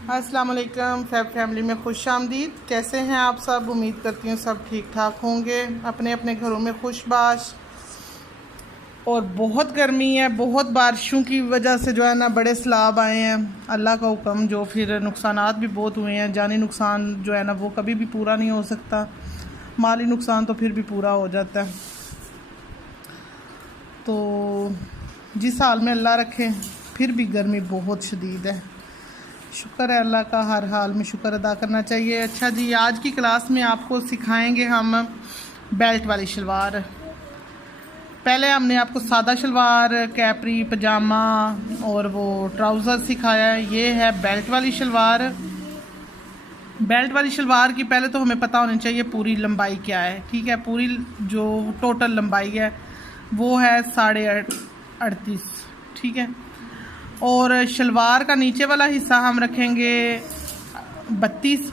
अस्सलाम वालेकुम fab family में खुश आमदीद। कैसे हैं आप सब? उम्मीद करती हूँ सब ठीक ठाक होंगे, अपने अपने घरों में खुशबाश। और बहुत गर्मी है, बहुत बारिशों की वजह से जो है ना बड़े सैलाब आए हैं, अल्लाह का हुक्म। जो फिर नुकसानात भी बहुत हुए हैं। जानी नुकसान जो है ना वो कभी भी पूरा नहीं हो सकता, माली नुकसान तो फिर भी पूरा हो जाता है। तो जिस हाल में अल्लाह रखे, फिर भी गर्मी बहुत शदीद है। शुक्र है अल्लाह का, हर हाल में शुक्र अदा करना चाहिए। अच्छा जी, आज की क्लास में आपको सिखाएंगे हम बेल्ट वाली शलवार। पहले हमने आपको सादा शलवार, कैपरी, पजामा और वो ट्राउज़र सिखाया है। ये है बेल्ट वाली शलवार। बेल्ट वाली शलवार की पहले तो हमें पता होनी चाहिए पूरी लंबाई क्या है। ठीक है, पूरी जो टोटल लंबाई है वो है 38.5। ठीक है, और शलवार का नीचे वाला हिस्सा हम रखेंगे 32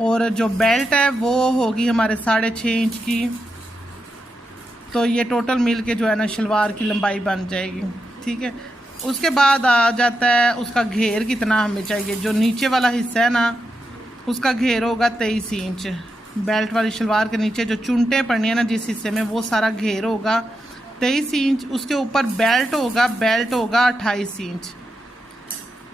और जो बेल्ट है वो होगी हमारे 6.5 इंच की। तो ये टोटल मिल के जो है ना शलवार की लंबाई बन जाएगी। ठीक है, उसके बाद आ जाता है उसका घेर कितना हमें चाहिए। जो नीचे वाला हिस्सा है ना उसका घेर होगा 23 इंच। बेल्ट वाली शलवार के नीचे जो चुनटें पड़नी है ना जिस हिस्से में, वो सारा घेर होगा 23 इंच। उसके ऊपर बेल्ट होगा 28 इंच।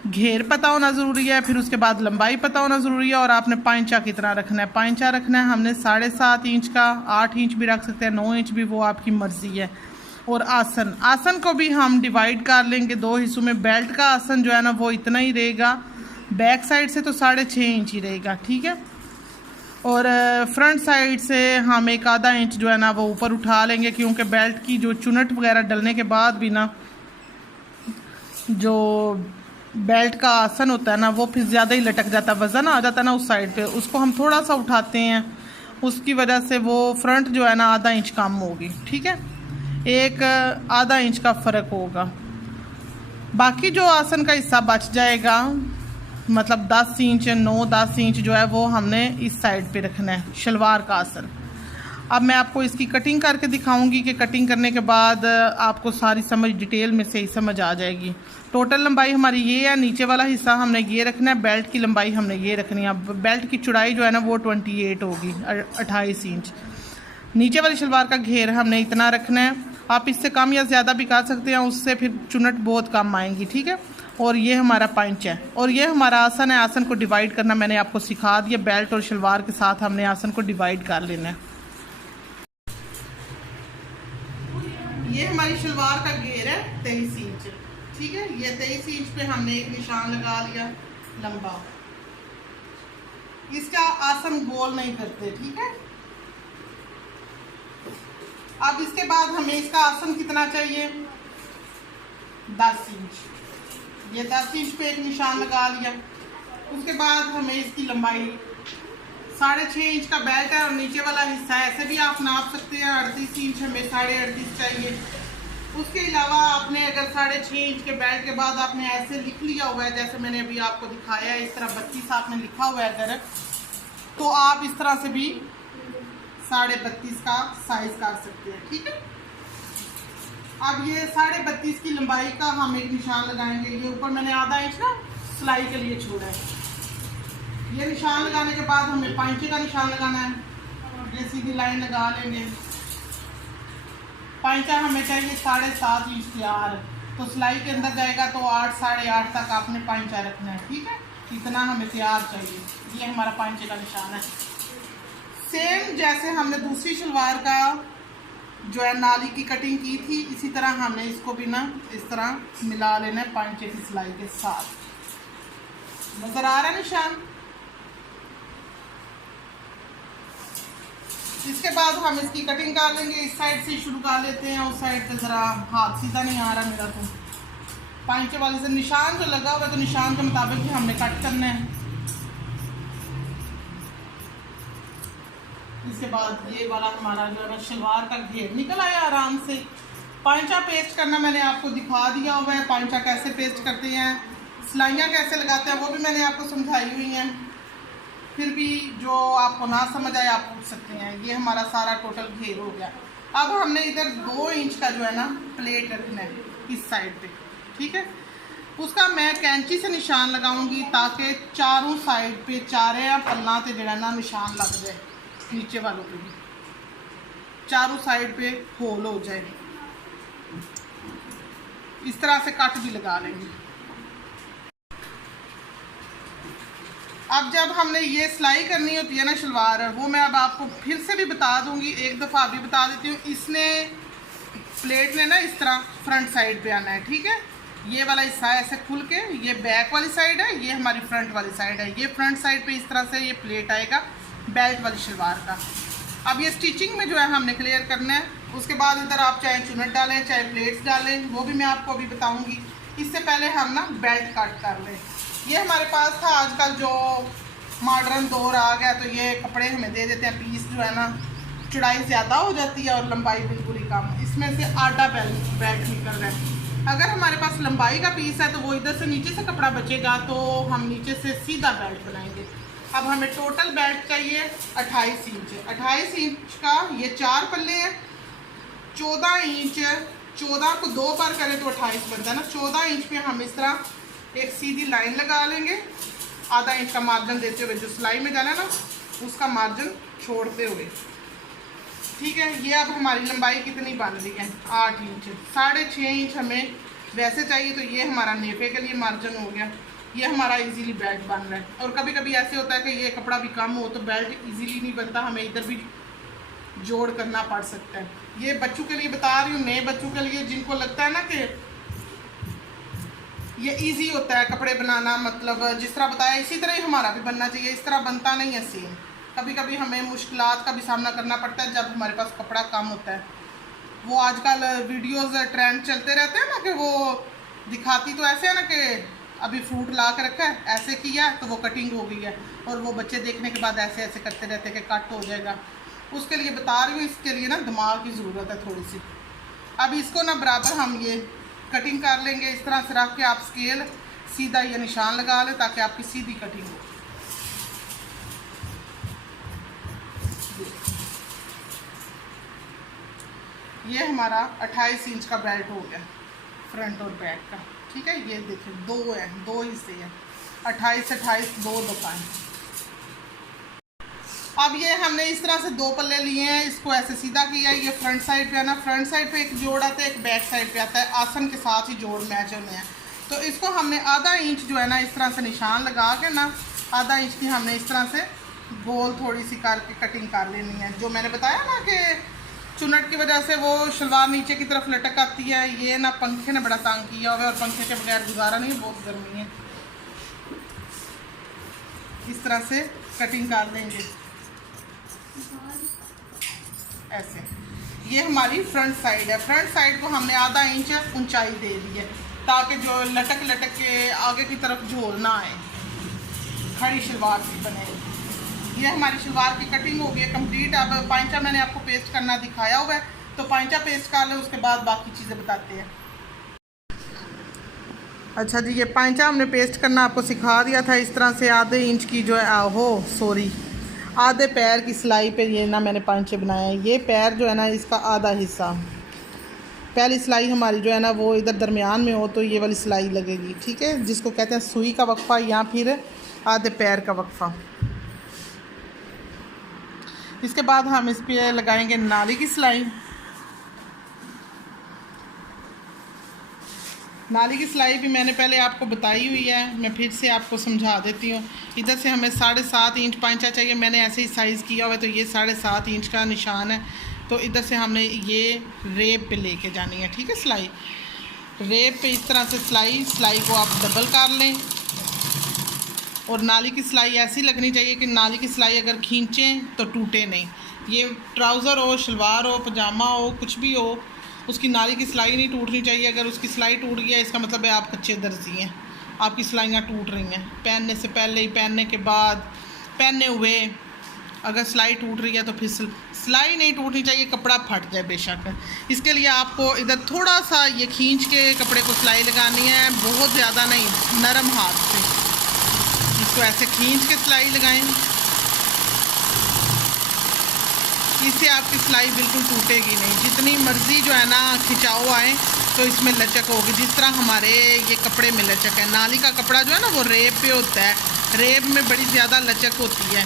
घेर पता होना ज़रूरी है, फिर उसके बाद लंबाई पता होना ज़रूरी है। और आपने पांचा कितना रखना है? पांचा रखना है हमने 7.5 इंच का, 8 इंच भी रख सकते हैं, 9 इंच भी, वो आपकी मर्ज़ी है। और आसन को भी हम डिवाइड कर लेंगे 2 हिस्सों में। बेल्ट का आसन जो है ना वो इतना ही रहेगा, बैक साइड से तो 6.5 इंच ही रहेगा। ठीक है, और फ्रंट साइड से हम एक आधा इंच जो है ना वो ऊपर उठा लेंगे, क्योंकि बेल्ट की जो चुनट वगैरह डलने के बाद भी ना जो बेल्ट का आसन होता है ना वो फिर ज़्यादा ही लटक जाता है, वज़न आ जाता है ना उस साइड पे। उसको हम थोड़ा सा उठाते हैं, उसकी वजह से वो फ्रंट जो है ना आधा इंच कम होगी। ठीक है, एक आधा इंच का फ़र्क होगा। बाकी जो आसन का हिस्सा बच जाएगा, मतलब 10 इंच 9-10 इंच जो है वो हमने इस साइड पे रखना है शलवार का आसन। अब मैं आपको इसकी कटिंग करके दिखाऊंगी कि कटिंग करने के बाद आपको सारी समझ डिटेल में से ही समझ आ जाएगी। टोटल लंबाई हमारी ये है, नीचे वाला हिस्सा हमने ये रखना है, बेल्ट की लंबाई हमने ये रखनी है। बेल्ट की चौड़ाई जो है ना वो 28 होगी, 28 इंच। नीचे वाली शलवार का घेर हमने इतना रखना है। आप इससे कम या ज़्यादा भी कर सकते हैं, उससे फिर चुनट बहुत कम आएंगी। ठीक है, और ये हमारा पंच है और ये हमारा आसन है। आसन को डिवाइड करना मैंने आपको सिखा दिया। बेल्ट और शलवार के साथ हमने आसन को डिवाइड कर लेना है। ये हमारी शलवार का घेर है 23 इंच। ठीक है, ये 23 इंच पे हमने एक निशान लगा लिया लंबा। इसका आसन गोल नहीं करते। ठीक है, अब इसके बाद हमें इसका आसन कितना चाहिए? 10 इंच। ये 10 इंच पे एक निशान लगा लिया। उसके बाद हमें इसकी लंबाई 6.5 इंच का बेल्ट है और नीचे वाला हिस्सा है, ऐसे भी आप नाप सकते हैं। 38 इंच हमें 38.5 चाहिए। उसके अलावा आपने अगर 6.5 इंच के बेल्ट के बाद आपने ऐसे लिख लिया हुआ है, जैसे मैंने अभी आपको दिखाया है, इस तरह 32 आपने लिखा हुआ है अगर, तो आप इस तरह से भी 32.5 का साइज कर सकते हैं। ठीक है, अब ये 32.5 की लंबाई का हम एक निशान लगाएंगे। ये ऊपर मैंने आधा इंच ना सिलाई के लिए छोड़ा है। ये निशान लगाने के बाद हमें पांचे का निशान लगाना है। ये सीधी लाइन लगा लेंगे। पांचा हमें चाहिए 7.5 इंच तैयार, तो सिलाई के अंदर जाएगा तो 8 8.5 तक आपने पांचा रखना है। ठीक है, इतना हमें तैयार चाहिए। ये हमारा पांचे का निशान है। सेम जैसे हमने दूसरी शलवार का जो है नाली की कटिंग की थी, इसी तरह हमने इसको भी ना इस तरह मिला लेना है पांचे की सिलाई के साथ। नजर आ रहा है निशान? इसके बाद हम इसकी कटिंग कर लेंगे। इस साइड से शुरू कर लेते हैं, उस साइड पे ज़रा हाथ सीधा नहीं आ रहा मेरा, तो पांचे वाले से निशान जो लगा हुआ है तो निशान के मुताबिक ही हमने कट करना है। इसके बाद ये वाला हमारा जो है शलवार का घेर निकल आया आराम से। पांचा पेस्ट करना मैंने आपको दिखा दिया हुआ है, पांचा कैसे पेस्ट करते हैं, सिलाइयाँ कैसे लगाते हैं वो भी मैंने आपको समझाई हुई हैं। फिर भी जो आपको ना समझ आए आप पूछ सकते हैं। ये हमारा सारा टोटल घेर हो गया। अब हमने इधर 2 इंच का जो है ना प्लेट रखना है इस साइड पे। ठीक है, उसका मैं कैंची से निशान लगाऊंगी ताकि चारों साइड पे चारे पल्ला ते जड़ा ना निशान लग जाए, नीचे वालों पे भी चारों साइड पे होल हो जाए। इस तरह से कट भी लगा लेंगे। अब जब हमने ये सिलाई करनी होती है ना शलवार, वो मैं अब आपको फिर से भी बता दूंगी, एक दफ़ा अभी बता देती हूँ। इसने प्लेट ने ना इस तरह फ्रंट साइड पे आना है, ठीक है। ये वाला हिस्सा ऐसे खुल के, ये बैक वाली साइड है, ये हमारी फ्रंट वाली साइड है। ये फ्रंट साइड पे इस तरह से ये प्लेट आएगा बेल्ट वाली शलवार का। अब ये स्टिचिंग में जो है हमने क्लियर करना है। उसके बाद इधर आप चाहे चुनट डालें चाहे प्लेट्स डालें, वो भी मैं आपको अभी बताऊँगी। इससे पहले हम ना बेल्ट कट कर लें। ये हमारे पास था, आजकल जो मॉडर्न दौर आ गया तो ये कपड़े हमें दे देते हैं पीस, जो है ना चौड़ाई ज़्यादा हो जाती है और लंबाई बिल्कुल ही कम। इसमें से आधा बेल्ट निकल रहा है। अगर हमारे पास लंबाई का पीस है तो वो इधर से नीचे से कपड़ा बचेगा, तो हम नीचे से सीधा बेल्ट बनाएंगे। अब हमें टोटल बेल्ट चाहिए 28 इंच। 28 इंच का ये 4 पल्ले हैं, 14 इंच। 14 को 2 बार करें तो 28 बनता है ना। 14 इंच पे हम इस तरह एक सीधी लाइन लगा लेंगे, आधा इंच का मार्जिन देते हुए, जो सिलाई में जाना है ना उसका मार्जिन छोड़ते हुए, ठीक है। ये अब हमारी लंबाई कितनी बन रही है, 8 इंच। 6.5 इंच हमें वैसे चाहिए, तो ये हमारा नेफे के लिए मार्जिन हो गया। ये हमारा इजीली बेल्ट बन रहा है। और कभी कभी ऐसे होता है कि ये कपड़ा भी कम हो तो बेल्ट इजीली नहीं बनता, हमें इधर भी जोड़ करना पड़ सकता है। ये बच्चों के लिए बता रही हूँ, नए बच्चों के लिए, जिनको लगता है ना कि ये इजी होता है कपड़े बनाना, मतलब जिस तरह बताया इसी तरह ही हमारा भी बनना चाहिए। इस तरह बनता नहीं है सेम। कभी कभी हमें मुश्किलात का भी सामना करना पड़ता है जब हमारे पास कपड़ा कम होता है। वो आजकल वीडियोस ट्रेंड चलते रहते हैं ना कि वो दिखाती तो ऐसे है ना कि अभी फ्रूट ला के रखा है, ऐसे किया तो वो कटिंग हो गई है, और वो बच्चे देखने के बाद ऐसे ऐसे करते रहते हैं कि कट हो जाएगा। उसके लिए बता रही हूँ, इसके लिए ना दिमाग की ज़रूरत है थोड़ी सी। अब इसको ना बराबर हम ये कटिंग कर लेंगे। इस तरह से रख के आप स्केल सीधा ये निशान लगा लें ताकि आपकी सीधी कटिंग हो। ये हमारा 28 इंच का बेल्ट हो गया फ्रंट और बैक का, ठीक है। ये देखिए 2 है, 2 हिस्से हैं, 28 28 2 दफाएं। अब ये हमने इस तरह से 2 पल्ले लिए हैं, इसको ऐसे सीधा किया। ये फ्रंट साइड पे है ना, फ्रंट साइड पे एक जोड़ आता है, एक बैक साइड पे आता है, आसन के साथ ही जोड़ मैच होने हैं। तो इसको हमने आधा इंच जो है ना इस तरह से निशान लगा के ना, आधा इंच की हमने इस तरह से गोल थोड़ी सी करके कटिंग कर लेनी है। जो मैंने बताया ना कि चुनट की वजह से वो शलवार नीचे की तरफ लटक आती है। ये ना पंखे ने बड़ा तंग किया हुआ है, और पंखे के बगैर गुजारा नहीं, बहुत गर्मी है। इस तरह से कटिंग कर लेंगे ऐसे। ये हमारी फ्रंट साइड है। फ्रंट साइड को हमने आधा इंच ऊंचाई दे दी है ताकि जो लटक लटक के आगे की तरफ झोल ना आए, खड़ी शलवार की बने। ये हमारी शलवार की कटिंग हो गई है कंप्लीट। अब पांचा मैंने आपको पेस्ट करना दिखाया हुआ है, तो पांचा पेस्ट कर ले, उसके बाद बाकी चीज़ें बताते हैं। अच्छा जी, ये पांचा हमने पेस्ट करना आपको सिखा दिया था। इस तरह से आधे इंच की जो है आधे पैर की सिलाई पे ये ना मैंने पांचे बनाए हैं। ये पैर जो है ना इसका आधा हिस्सा, पहली सिलाई हमारी जो है ना वो इधर दरमियान में हो तो ये वाली सिलाई लगेगी, ठीक है, जिसको कहते हैं सुई का वक्फा या फिर आधे पैर का वक्फा। इसके बाद हम इस पे लगाएंगे नाली की सिलाई। नाली की सिलाई भी मैंने पहले आपको बताई हुई है, मैं फिर से आपको समझा देती हूँ। इधर से हमें 7.5 इंच पांचा चाहिए, मैंने ऐसे ही साइज़ किया हुआ है, तो ये 7.5 इंच का निशान है। तो इधर से हमने ये रेप पे लेके जानी है, ठीक है। सिलाई रेप पे इस तरह से सिलाई को आप डबल कर लें, और नाली की सिलाई ऐसी लगनी चाहिए कि नाली की सिलाई अगर खींचें तो टूटे नहीं। ये ट्राउज़र हो, शलवार हो, पजामा हो, कुछ भी हो, उसकी नाली की सिलाई नहीं टूटनी चाहिए। अगर उसकी सिलाई टूट गया इसका मतलब है आप कच्चे दर्जी हैं, आपकी सिलाइयाँ टूट रही हैं। पहनने से पहले ही, पहनने के बाद, पहने हुए अगर सिलाई टूट रही है तो फिर सिलाई नहीं टूटनी चाहिए, कपड़ा फट जाए बेशक। इसके लिए आपको इधर थोड़ा सा ये खींच के कपड़े को सिलाई लगानी है, बहुत ज़्यादा नहीं, नरम हाथ से इसको ऐसे खींच के सिलाई लगाएं। इससे आपकी सिलाई बिल्कुल टूटेगी नहीं। जितनी मर्ज़ी जो है ना खिंचाव आए, तो इसमें लचक होगी, जिस तरह हमारे ये कपड़े में लचक है। नाली का कपड़ा जो है ना वो रेब पे होता है, रेब में बड़ी ज़्यादा लचक होती है।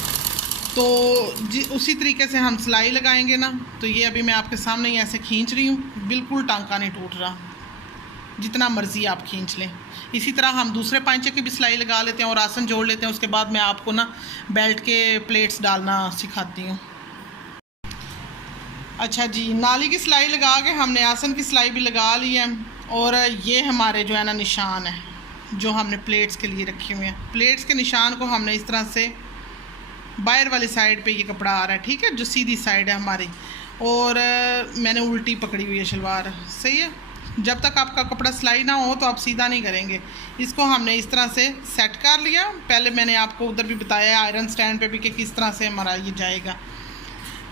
तो उसी तरीके से हम सिलाई लगाएंगे ना। तो ये अभी मैं आपके सामने ही ऐसे खींच रही हूँ, बिल्कुल टांका नहीं टूट रहा, जितना मर्ज़ी आप खींच लें। इसी तरह हम दूसरे पांचे की भी सिलाई लगा लेते हैं और आसन जोड़ लेते हैं। उसके बाद मैं आपको ना बेल्ट के प्लेट्स डालना सिखाती हूँ। अच्छा जी, नाली की सिलाई लगा के हमने आसन की सिलाई भी लगा ली है। और ये हमारे जो है ना निशान है जो हमने प्लेट्स के लिए रखे हुए हैं। प्लेट्स के निशान को हमने इस तरह से बाहर वाली साइड पे ये कपड़ा आ रहा है, ठीक है, जो सीधी साइड है हमारी, और मैंने उल्टी पकड़ी हुई है शलवार, सही है। जब तक आपका कपड़ा सिलाई ना हो तो आप सीधा नहीं करेंगे। इसको हमने इस तरह से सेट कर लिया। पहले मैंने आपको उधर भी बताया आयरन स्टैंड पे भी कि किस तरह से हमारा ये जाएगा।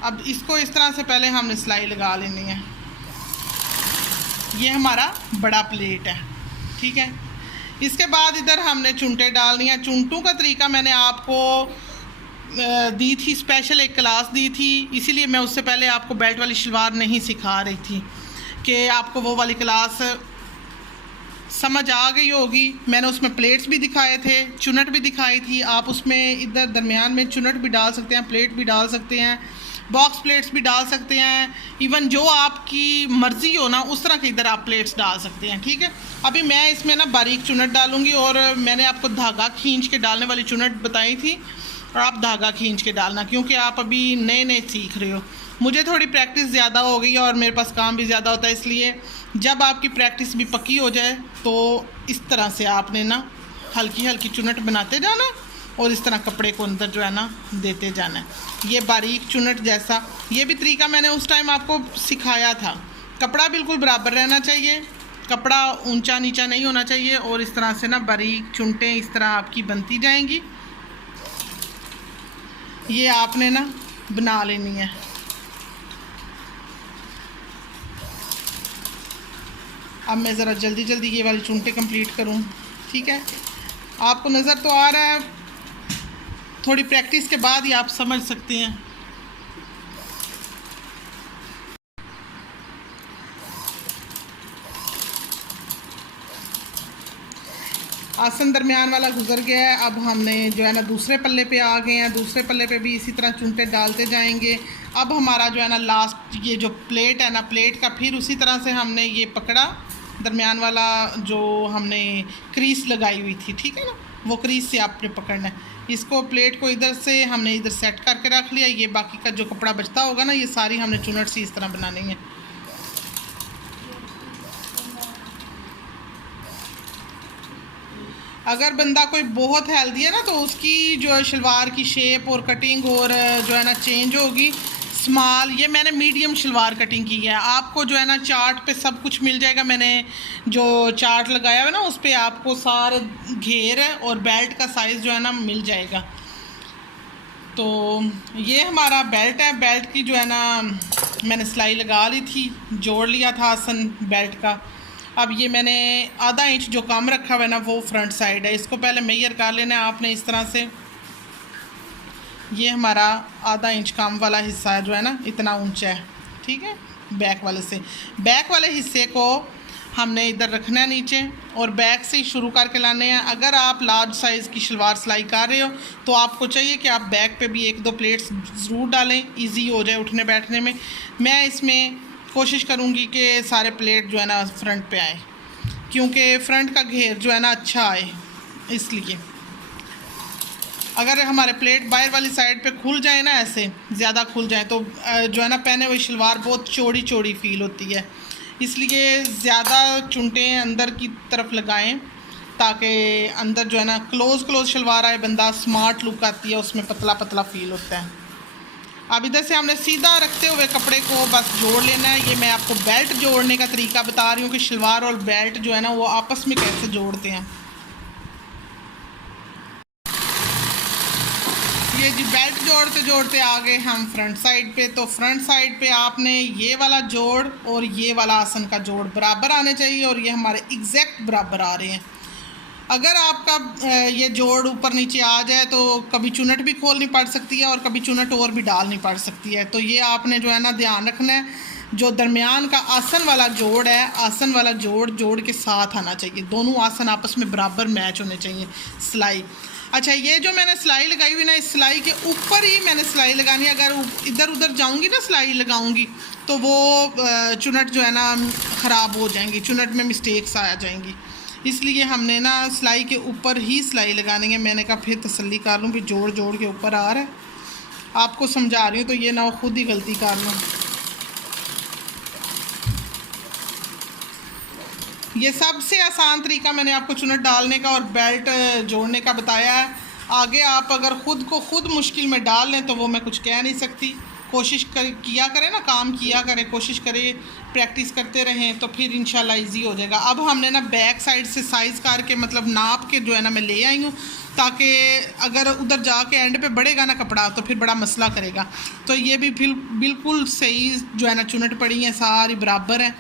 अब इसको इस तरह से पहले हमने सिलाई लगा लेनी है। ये हमारा बड़ा प्लेट है, ठीक है। इसके बाद इधर हमने चुनटे डालनी है। चुनटों का तरीका मैंने आपको दी थी, स्पेशल एक क्लास दी थी, इसीलिए मैं उससे पहले आपको बेल्ट वाली शलवार नहीं सिखा रही थी कि आपको वो वाली क्लास समझ आ गई होगी। मैंने उसमें प्लेट्स भी दिखाए थे, चुनट भी दिखाई थी। आप उसमें इधर दरमियान में चुनट भी डाल सकते हैं, प्लेट भी डाल सकते हैं, बॉक्स प्लेट्स भी डाल सकते हैं। इवन जो आपकी मर्ज़ी हो ना उस तरह के इधर आप प्लेट्स डाल सकते हैं, ठीक है। अभी मैं इसमें ना बारीक चुनट डालूँगी, और मैंने आपको धागा खींच के डालने वाली चुनट बताई थी, और आप धागा खींच के डालना, क्योंकि आप अभी नए नए सीख रहे हो। मुझे थोड़ी प्रैक्टिस ज़्यादा हो गई है और मेरे पास काम भी ज़्यादा होता है, इसलिए जब आपकी प्रैक्टिस भी पक्की हो जाए तो इस तरह से आपने ना हल्की हल्की चुनट बनाते जाना और इस तरह कपड़े को अंदर जो है ना देते जाना है। ये बारीक चुनट जैसा ये भी तरीका मैंने उस टाइम आपको सिखाया था। कपड़ा बिल्कुल बराबर रहना चाहिए, कपड़ा ऊंचा नीचा नहीं होना चाहिए, और इस तरह से ना बारीक चुनटें इस तरह आपकी बनती जाएंगी। ये आपने ना बना लेनी है। अब मैं ज़रा जल्दी जल्दी ये वाली चुनटें कंप्लीट करूं, ठीक है। आपको नज़र तो आ रहा है, थोड़ी प्रैक्टिस के बाद ही आप समझ सकते हैं। आसन दरमियान वाला गुजर गया है। अब हमने जो है ना दूसरे पल्ले पे आ गए हैं। दूसरे पल्ले पे भी इसी तरह चुनटे डालते जाएंगे। अब हमारा जो है ना लास्ट ये जो प्लेट है ना, प्लेट का फिर उसी तरह से हमने ये पकड़ा, दरमियान वाला जो हमने क्रीज लगाई हुई थी, ठीक है ना, वो क्रीज से आपने पकड़ना है। इसको प्लेट को इधर से हमने इधर सेट करके रख लिया। ये बाकी का जो कपड़ा बचता होगा ना, ये सारी हमने चुनट सी इस तरह बनानी है। अगर बंदा कोई बहुत हेल्दी है ना तो उसकी जो है शलवार की शेप और कटिंग और जो है ना चेंज होगी। स्मॉल, ये मैंने मीडियम शलवार कटिंग की है। आपको जो है ना चार्ट पे सब कुछ मिल जाएगा। मैंने जो चार्ट लगाया है ना उस पर आपको सारे घेर और बेल्ट का साइज़ जो है ना मिल जाएगा। तो ये हमारा बेल्ट है। बेल्ट की जो है ना मैंने सिलाई लगा ली थी, जोड़ लिया था आसन बेल्ट का। अब ये मैंने आधा इंच जो कम रखा हुआ है ना वो फ्रंट साइड है। इसको पहले मेजर कर लेना है आपने इस तरह से। ये हमारा आधा इंच कम वाला हिस्सा जो है ना इतना ऊंचा है, ठीक है। बैक वाले से, बैक वाले हिस्से को हमने इधर रखना है नीचे और बैक से ही शुरू करके लाने हैं। अगर आप लार्ज साइज़ की शलवार सिलाई कर रहे हो तो आपको चाहिए कि आप बैक पे भी एक दो प्लेट्स ज़रूर डालें, इजी हो जाए उठने बैठने में। मैं इसमें कोशिश करूँगी कि सारे प्लेट जो है ना फ्रंट पे आए, क्योंकि फ्रंट का घेर जो है ना अच्छा आए। इसलिए अगर हमारे प्लेट बाहर वाली साइड पे खुल जाए ना, ऐसे ज़्यादा खुल जाए तो जो है ना पहने हुई शलवार बहुत चौड़ी चौड़ी फील होती है। इसलिए ज़्यादा चुनटें अंदर की तरफ लगाएं ताकि अंदर जो है ना क्लोज शलवार आए, बंदा स्मार्ट लुक आती है, उसमें पतला पतला फील होता है। अब इधर से हमने सीधा रखते हुए कपड़े को बस जोड़ लेना है। ये मैं आपको बेल्ट जोड़ने का तरीका बता रही हूँ कि शलवार और बेल्ट जो है ना वो आपस में कैसे जोड़ते हैं। ये जी बेल्ट जोड़ते जोड़ते आ गए हम फ्रंट साइड पे। तो फ्रंट साइड पे आपने ये वाला जोड़ और ये वाला आसन का जोड़ बराबर आने चाहिए, और ये हमारे एग्जैक्ट बराबर आ रहे हैं। अगर आपका ये जोड़ ऊपर नीचे आ जाए तो कभी चुनट भी खोलनी पड़ सकती है और कभी चुनट और भी डालनी पड़ सकती है। तो ये आपने जो है ना ध्यान रखना है। जो दरमियान का आसन वाला जोड़ है, आसन वाला जोड़ के साथ आना चाहिए, दोनों आसन आपस में बराबर मैच होने चाहिए। सिलाई, अच्छा ये जो मैंने सिलाई लगाई हुई ना, इस सिलाई के ऊपर ही मैंने सिलाई लगानी है। अगर इधर उधर जाऊंगी ना सिलाई लगाऊंगी तो वो चुनट जो है ना ख़राब हो जाएंगी, चुनट में मिस्टेक्स आ जाएंगी। इसलिए हमने ना सिलाई के ऊपर ही सिलाई लगानी है। मैंने कहा फिर तसल्ली कर लूँ, फिर जोड़ के ऊपर आ रहा है, आपको समझा रही हूँ तो ये ना खुद ही गलती कर लूँ। ये सबसे आसान तरीका मैंने आपको चुनट डालने का और बेल्ट जोड़ने का बताया है। आगे आप अगर ख़ुद को खुद मुश्किल में डाल लें तो वो मैं कुछ कह नहीं सकती। कोशिश किया करें ना, काम किया करें, कोशिश करें, प्रैक्टिस करते रहें तो फिर इंशाल्लाह इजी हो जाएगा। अब हमने ना बैक साइड से साइज़ करके मतलब नाप के जो है ना मैं ले आई हूँ, ताकि अगर उधर जाके एंड पे बढ़ेगा ना कपड़ा तो फिर बड़ा मसला करेगा। तो ये भी फिर बिल्कुल सही जो है ना चुनट पड़ी है, सारी बराबर है।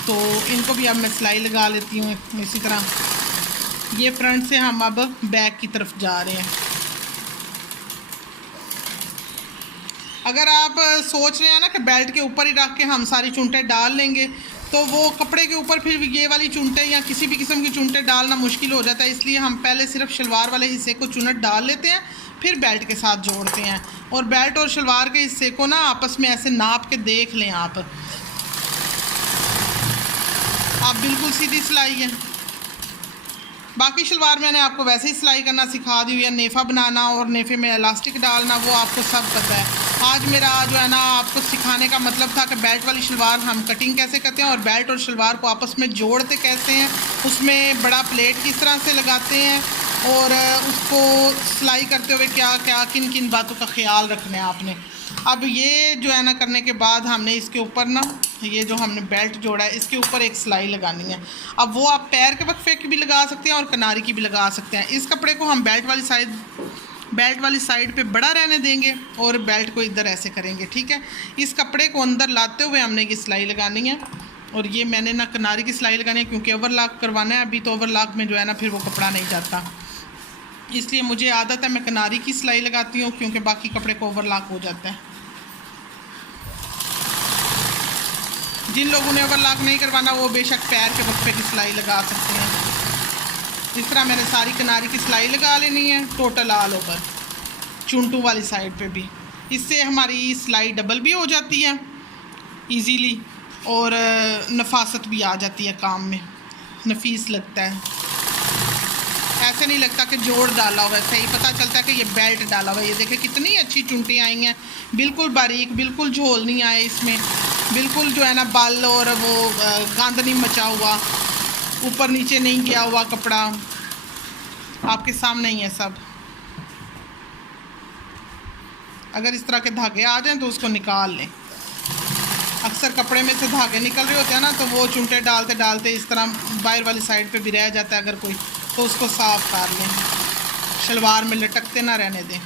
तो इनको भी अब मैं सिलाई लगा लेती हूँ इसी तरह। ये फ्रंट से हम अब बैक की तरफ जा रहे हैं। अगर आप सोच रहे हैं ना कि बेल्ट के ऊपर ही रख के हम सारी चुनटें डाल लेंगे तो वो कपड़े के ऊपर फिर ये वाली चुनटें या किसी भी किस्म की चुनटें डालना मुश्किल हो जाता है। इसलिए हम पहले सिर्फ शलवार वाले हिस्से को चुनट डाल लेते हैं, फिर बेल्ट के साथ जोड़ते हैं। और बेल्ट और शलवार के हिस्से को ना आपस में ऐसे नाप के देख लें आप बिल्कुल सीधी सिलाई है। बाकी शलवार मैंने आपको वैसे ही सिलाई करना सिखा दी हुई है, नेफ़ा बनाना और नेफ़े में इलास्टिक डालना वो आपको सब पता है। आज मेरा जो है ना आपको सिखाने का मतलब था कि बेल्ट वाली शलवार हम कटिंग कैसे करते हैं और बेल्ट और शलवार को आपस में जोड़ते कैसे हैं, उसमें बड़ा प्लेट किस तरह से लगाते हैं और उसको सिलाई करते हुए क्या क्या किन किन बातों का ख्याल रखना है आपने। अब ये जो है ना करने के बाद हमने इसके ऊपर ना ये जो हमने बेल्ट जोड़ा है इसके ऊपर एक सिलाई लगानी है। अब वो आप पैर के वक्फे की भी लगा सकते हैं और किनारी की भी लगा सकते हैं। इस कपड़े को हम बेल्ट वाली साइड पे बड़ा रहने देंगे और बेल्ट को इधर ऐसे करेंगे, ठीक है। इस कपड़े को अंदर लाते हुए हमने ये सिलाई लगानी है और ये मैंने ना किनारी की सिलाई लगानी है क्योंकि ओवरलॉक करवाना है अभी, तो ओवरलॉक में जो है ना फिर वो कपड़ा नहीं जाता, इसलिए मुझे आदत है मैं किनारी की सिलाई लगाती हूँ क्योंकि बाकी कपड़े को ओवरलॉक हो जाता है। जिन लोगों ने ओवरलॉक नहीं करवाना वो बेशक पैर के वक्फे की सिलाई लगा सकते हैं। इस तरह मैंने सारी किनारी की सिलाई लगा लेनी है टोटल ऑल ओवर चुनटू वाली साइड पे भी। इससे हमारी सिलाई डबल भी हो जाती है इजीली और नफासत भी आ जाती है, काम में नफीस लगता है। ऐसे नहीं लगता कि जोड़ डाला हुआ है, सही पता चलता है कि ये बेल्ट डाला हुआ है। ये देखें कितनी अच्छी चुनटी आई हैं, बिल्कुल बारीक, बिल्कुल झोल नहीं आए इसमें, बिल्कुल जो है ना बाल और वो गंद नहीं मचा हुआ, ऊपर नीचे नहीं गया हुआ कपड़ा, आपके सामने ही है सब। अगर इस तरह के धागे आ जाएं तो उसको निकाल लें। अक्सर कपड़े में से धागे निकल रहे होते हैं ना तो वो चुनटे डालते डालते इस तरह बाहर वाली साइड पे भी रह जाता है अगर कोई, तो उसको साफ कर लें, शलवार में लटकते ना रहने दें।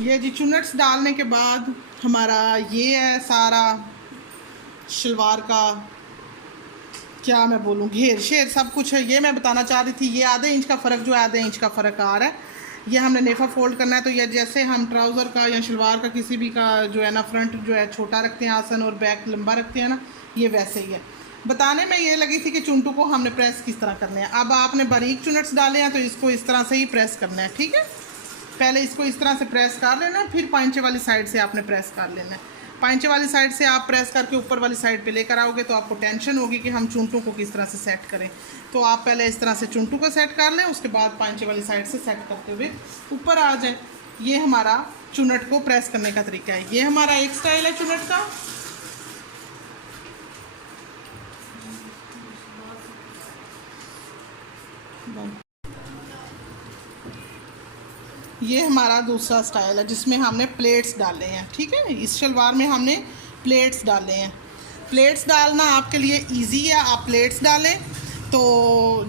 ये जी चुनट्स डालने के बाद हमारा ये है सारा शलवार का, क्या मैं बोलूँ, घेर शेर सब कुछ है। ये मैं बताना चाह रही थी, ये आधे इंच का फ़र्क जो है आधे इंच का फ़र्क आ रहा है। ये हमने नेफ़ा फोल्ड करना है तो ये जैसे हम ट्राउज़र का या शलवार का किसी भी का जो है ना फ्रंट जो है छोटा रखते हैं आसन और बैक लंबा रखते हैं ना, ये वैसे ही है। बताने में ये लगी थी कि चुनटू को हमने प्रेस किस तरह करने हैं। अब आपने बारीक चुनट्स डाले हैं तो इसको इस तरह से ही प्रेस करना है, ठीक है। पहले इसको इस तरह से प्रेस कर लेना है, फिर पांचे वाली साइड से आपने प्रेस कर लेना है। पांचे वाली साइड से आप प्रेस करके ऊपर वाली साइड पे लेकर आओगे तो आपको टेंशन होगी कि हम चुनटू को किस तरह से सेट करें। तो आप पहले इस तरह से चुनटू को सेट कर लें, उसके बाद पांचे वाली साइड से सेट करते हुए ऊपर आ जाए। ये हमारा चुनट को प्रेस करने का तरीका है। ये हमारा एक स्टाइल है चुनट का। ये हमारा दूसरा स्टाइल है जिसमें हमने प्लेट्स डाले हैं, ठीक है। इस शलवार में हमने प्लेट्स डाले हैं। प्लेट्स डालना आपके लिए इजी है, आप प्लेट्स डालें तो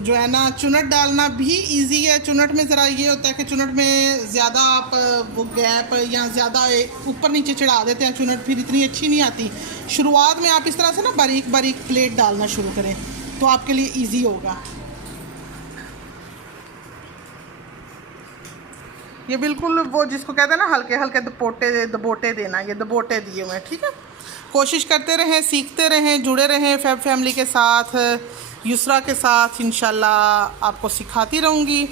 जो है ना चुनट डालना भी इजी है। चुनट में ज़रा ये होता है कि चुनट में ज़्यादा आप वो गैप या ज़्यादा ऊपर नीचे चढ़ा देते हैं, चुनट फिर इतनी अच्छी नहीं आती। शुरुआत में आप इस तरह से ना बारीक बारीक प्लेट डालना शुरू करें तो आपके लिए ईजी होगा। ये बिल्कुल वो जिसको कहते हैं ना हल्के हल्के दबोटे देना, ये दबोटे दिए हुए हैं, ठीक है। कोशिश करते रहें, सीखते रहें, जुड़े रहें फैब फैमिली के साथ, युसरा के साथ। इंशाल्लाह आपको सिखाती रहूँगी,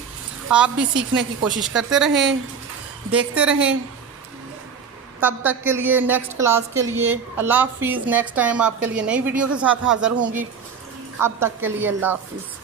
आप भी सीखने की कोशिश करते रहें, देखते रहें। तब तक के लिए, नेक्स्ट क्लास के लिए अल्लाह हाफिज़। नेक्स्ट टाइम आपके लिए नई वीडियो के साथ हाज़िर होंगी। अब तक के लिए अल्लाह हाफिज़।